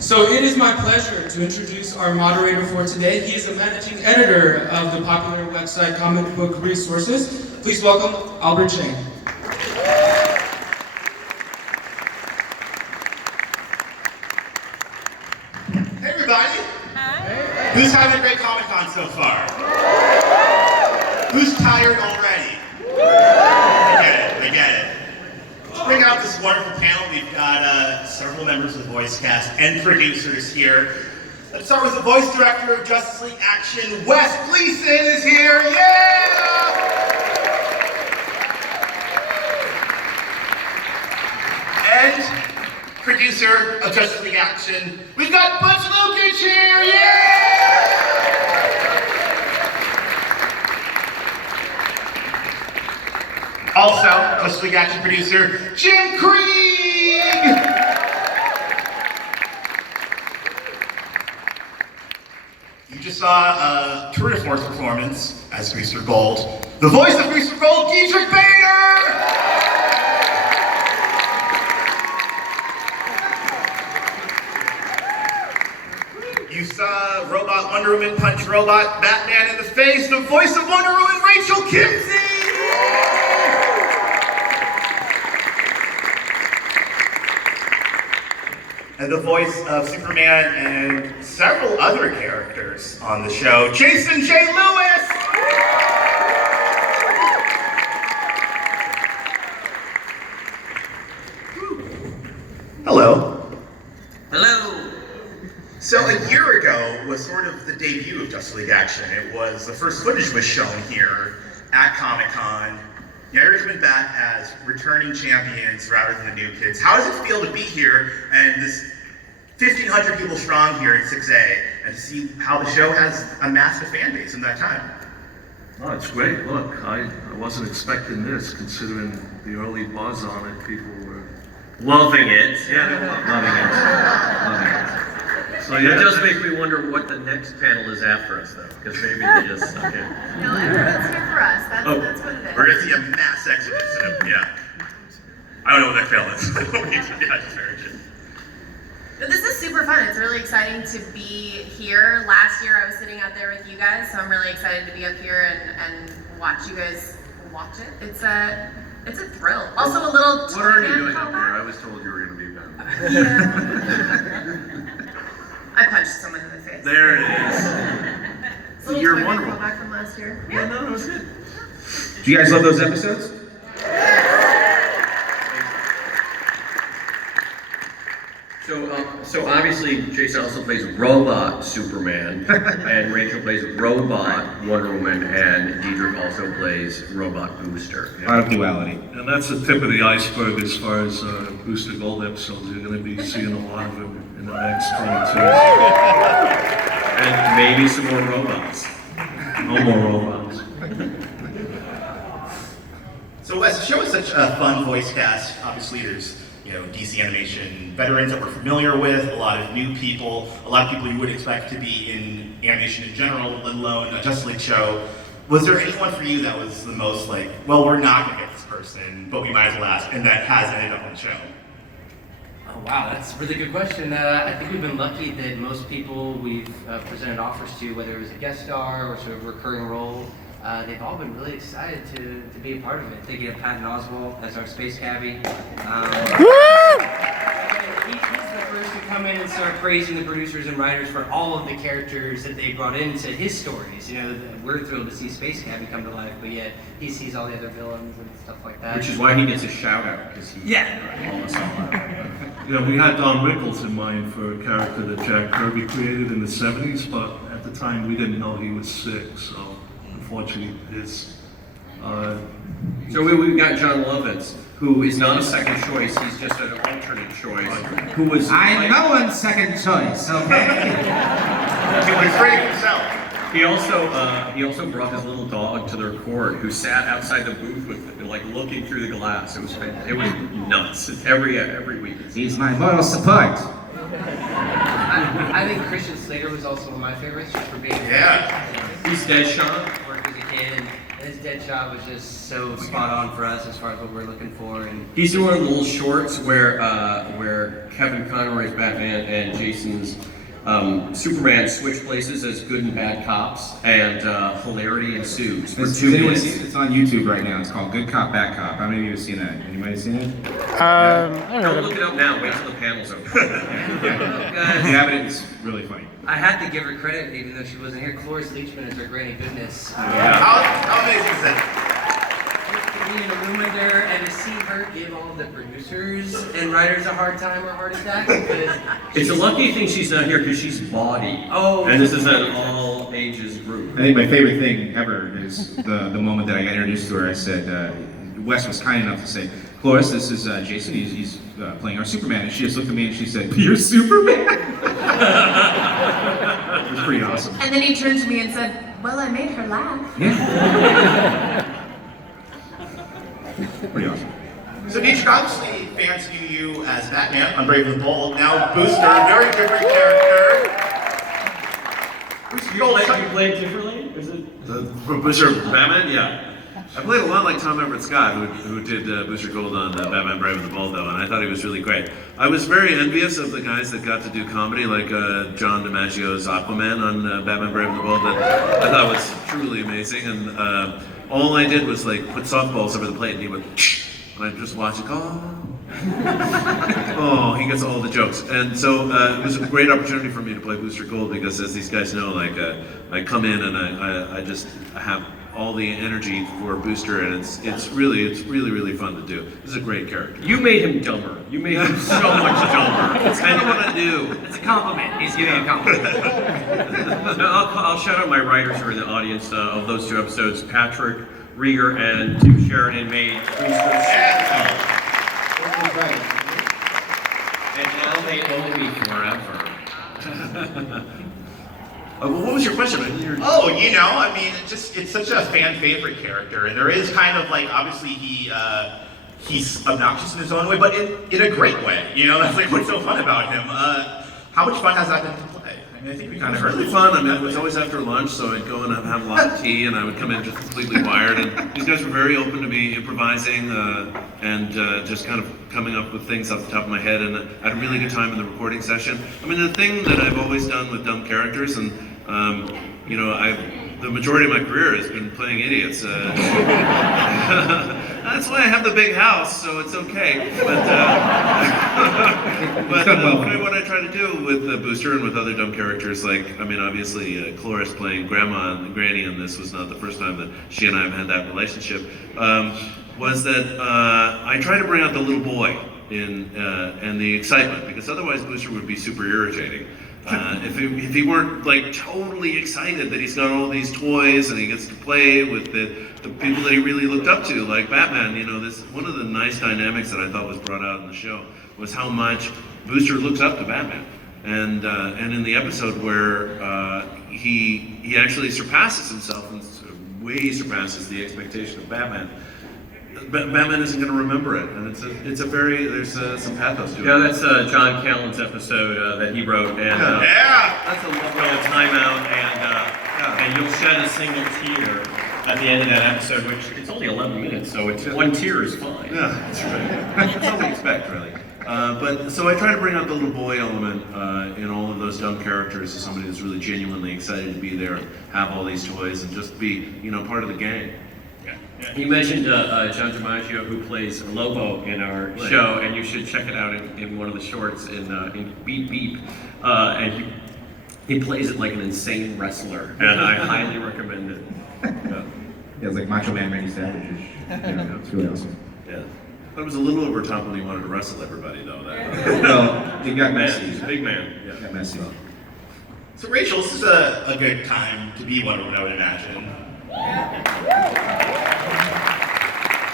So it is my pleasure to introduce our moderator for today. He is a managing editor of the popular website Comic Book Resources. Please welcome Albert Chang. Hey everybody! Hi. Who's having a great Comic-Con so far? Who's tired already? They get it. To bring out this wonderful panel, we've got several members of the voice cast and producers here. Let's start with the voice director of Justice League Action, Wes Gleason is here, yeah! And producer of Justice League Action, we've got Butch Lukich here, yeah! Also, Justice League Action producer, Jim Krieg! You just saw a tour de force performance as Greaser Gold. The voice of Greaser Gold, Dietrich Bader! You saw Robot Wonder Woman punch Robot Batman in the face, the voice of Wonder Woman, Rachel Kimsey! And the voice of Superman and several other characters on the show, Jason J. Lewis! Hello. Hello. So a year ago was sort of the debut of Justice League Action. It was, the first footage was shown here at Comic-Con. You're coming back as returning champions rather than the new kids. How does it feel to be here and this 1,500 people strong here in 6A and to see how the show has amassed a fan base in that time? Oh, it's great. Look, I wasn't expecting this, considering the early buzz on it. People were Loving it. loving it. So It yeah, does make me wonder what the next panel is after us, though, because maybe they just snuck in. No, everyone's here for us. That's what it is. We're gonna see a mass exodus and I don't know what that fail is. Yeah, it's very good. But this is super fun. It's really exciting to be here. Last year I was sitting out there with you guys, so I'm really excited to be up here and watch you guys watch it. It's a thrill. Also a little what are you Toyman doing up here? callback. I was told you were going to be better. Yeah. I punched someone in the face. There it is. It's a little You're Toyman wonderful. callback from last year. Yeah, no, it was good. Do you guys love those episodes? So obviously, Jason also plays Robot Superman, and Rachel plays Robot Wonder Woman, and Dietrich also plays Robot Booster. A lot of duality. And that's the tip of the iceberg as far as Booster Gold episodes. You're going to be seeing a lot of them in the next 22. And maybe some more robots. No more robots. So Wes, the show is such a fun voice cast. Obviously there's DC animation veterans that we're familiar with, a lot of new people, a lot of people you would expect to be in animation in general, let alone a Justice League show. Was there anyone for you that was the most like, well, we're not gonna get this person, but we might as well ask, and that has ended up on the show? Oh wow, that's a really good question. I think we've been lucky that most people we've presented offers to, whether it was a guest star or sort of recurring role, they've all been really excited to be a part of it. Thinking of Patton Oswalt as our space cabbie. He's the first to come in and start praising the producers and writers for all of the characters that they brought into his stories. We're thrilled to see Space Cabbie come to life, but yet he sees all the other villains and stuff like that. Which is why he gets a shout out, because he called us all out. Yeah, we had Don Rickles in mind for a character that Jack Kirby created in the 70s, but at the time we didn't know he was sick, so unfortunately his... So we've got John Lovitz, who is not a second choice, he's just an alternate choice, who was... I'm no one's second choice, okay? He was afraid of himself. He also brought his little dog to the record, who sat outside the booth with it, like looking through the glass. It was nuts. Every week. He's my moral support. I think Christian Slater was also one of my favorites, just for being Yeah. He's Deadshot. worked as a kid And his dead shot was just so spot on for us as far as what we're looking for. And He's doing one of the little shorts where Kevin Conroy's Batman and Jason's Superman switch places as good and bad cops, and hilarity ensues for 2 minutes. It's on YouTube right now. It's called Good Cop, Bad Cop. How many of you have seen that? Anybody seen it? I don't Don't know. look it up now. Wait till the panel's over. If you haven't, it's really funny. I had to give her credit, even though she wasn't here. Cloris Leachman is our Granny Goodness. How amazing is that? To be in a room with her and to see her give all the producers and writers a hard time or heart attack because It's a lucky thing she's not here because she's bawdy. Oh. And this is an all ages group. I think my favorite thing ever is the moment that I got introduced to her. I said, Wes was kind enough to say, Cloris, this is Jason. He's playing our Superman. And she just looked at me and she said, "You're Superman?" It was pretty awesome. And then he turned to me and said, "Well, I made her laugh." Yeah. Pretty awesome. So, Nietzsche, obviously fans view you as Batman on Brave and the Bold. Now, Booster, very different character. Booster, You play it differently? Is it? For Booster Batman, yeah. I played a lot like Tom Everett Scott, who did Booster Gold on Batman Brave and the Bold, though, and I thought he was really great. I was very envious of the guys that got to do comedy, like John DiMaggio's Aquaman on Batman Brave and the Bold, that I thought was truly amazing. And all I did was like put softballs over the plate, and he would, and I'd just watch it go. Oh, he gets all the jokes, and so it was a great opportunity for me to play Booster Gold because, as these guys know, like I come in and I have all the energy for Booster, and it's really fun to do. This is a great character. You made him dumber. You made him so much dumber. It's kind of what I do. It's a compliment. He's giving you a compliment. I'll shout out my writers who are in the audience of those 2 episodes. Patrick Rieger and Tim Sheridan made Boosters. And now they owe me forever. What was your question? I didn't hear. Oh, you know, I mean, it's such a fan favorite character, and there is kind of like, obviously he's obnoxious in his own way, but in a great way. You know, that's like what's so fun about him. How much fun has that been to play? I mean, I think we kind of heard Really fun. I mean, it was always after lunch, so I'd go and I'd have a lot of tea, and I would come in just completely wired. And these guys were very open to me improvising and just kind of coming up with things off the top of my head. And I had a really good time in the recording session. I mean, the thing that I've always done with dumb characters, and you know, the majority of my career has been playing idiots. That's why I have the big house, so it's okay. But what I try to do with Booster and with other dumb characters, like, I mean, obviously, Cloris playing Grandma and Granny in this was not the first time that she and I have had that relationship, was that I try to bring out the little boy and the excitement, because otherwise Booster would be super irritating. If he weren't like totally excited that he's got all these toys and he gets to play with the people that he really looked up to, like Batman, you know, this one of the nice dynamics that I thought was brought out in the show was how much Booster looks up to Batman, and in the episode where he actually surpasses himself and way surpasses the expectation of Batman. Batman isn't going to remember it, and it's a very, there's some pathos to it. Yeah, that's John Callan's episode that he wrote, and that's a lovely timeout, and you'll shed a single tear at the end of that episode, which it's only 11 minutes, so it's 1 tear is fine. Yeah, that's right. That's all we expect, really. But so I try to bring out the little boy element in all of those dumb characters as somebody that's really genuinely excited to be there, have all these toys, and just be, you know, part of the gang. You mentioned John DiMaggio, who plays Lobo in our show, and you should check it out in one of the shorts in Beep Beep. And he plays it like an insane wrestler, and I highly recommend it. Yeah, it's like Macho Man Randy Savage. Yeah, it's really awesome. Yeah. But it was a little over top when he wanted to wrestle everybody, though. Well, it got messy. He's a big man. It got messy. So, Rachel, this is a good time to be Wonder Woman, I would imagine.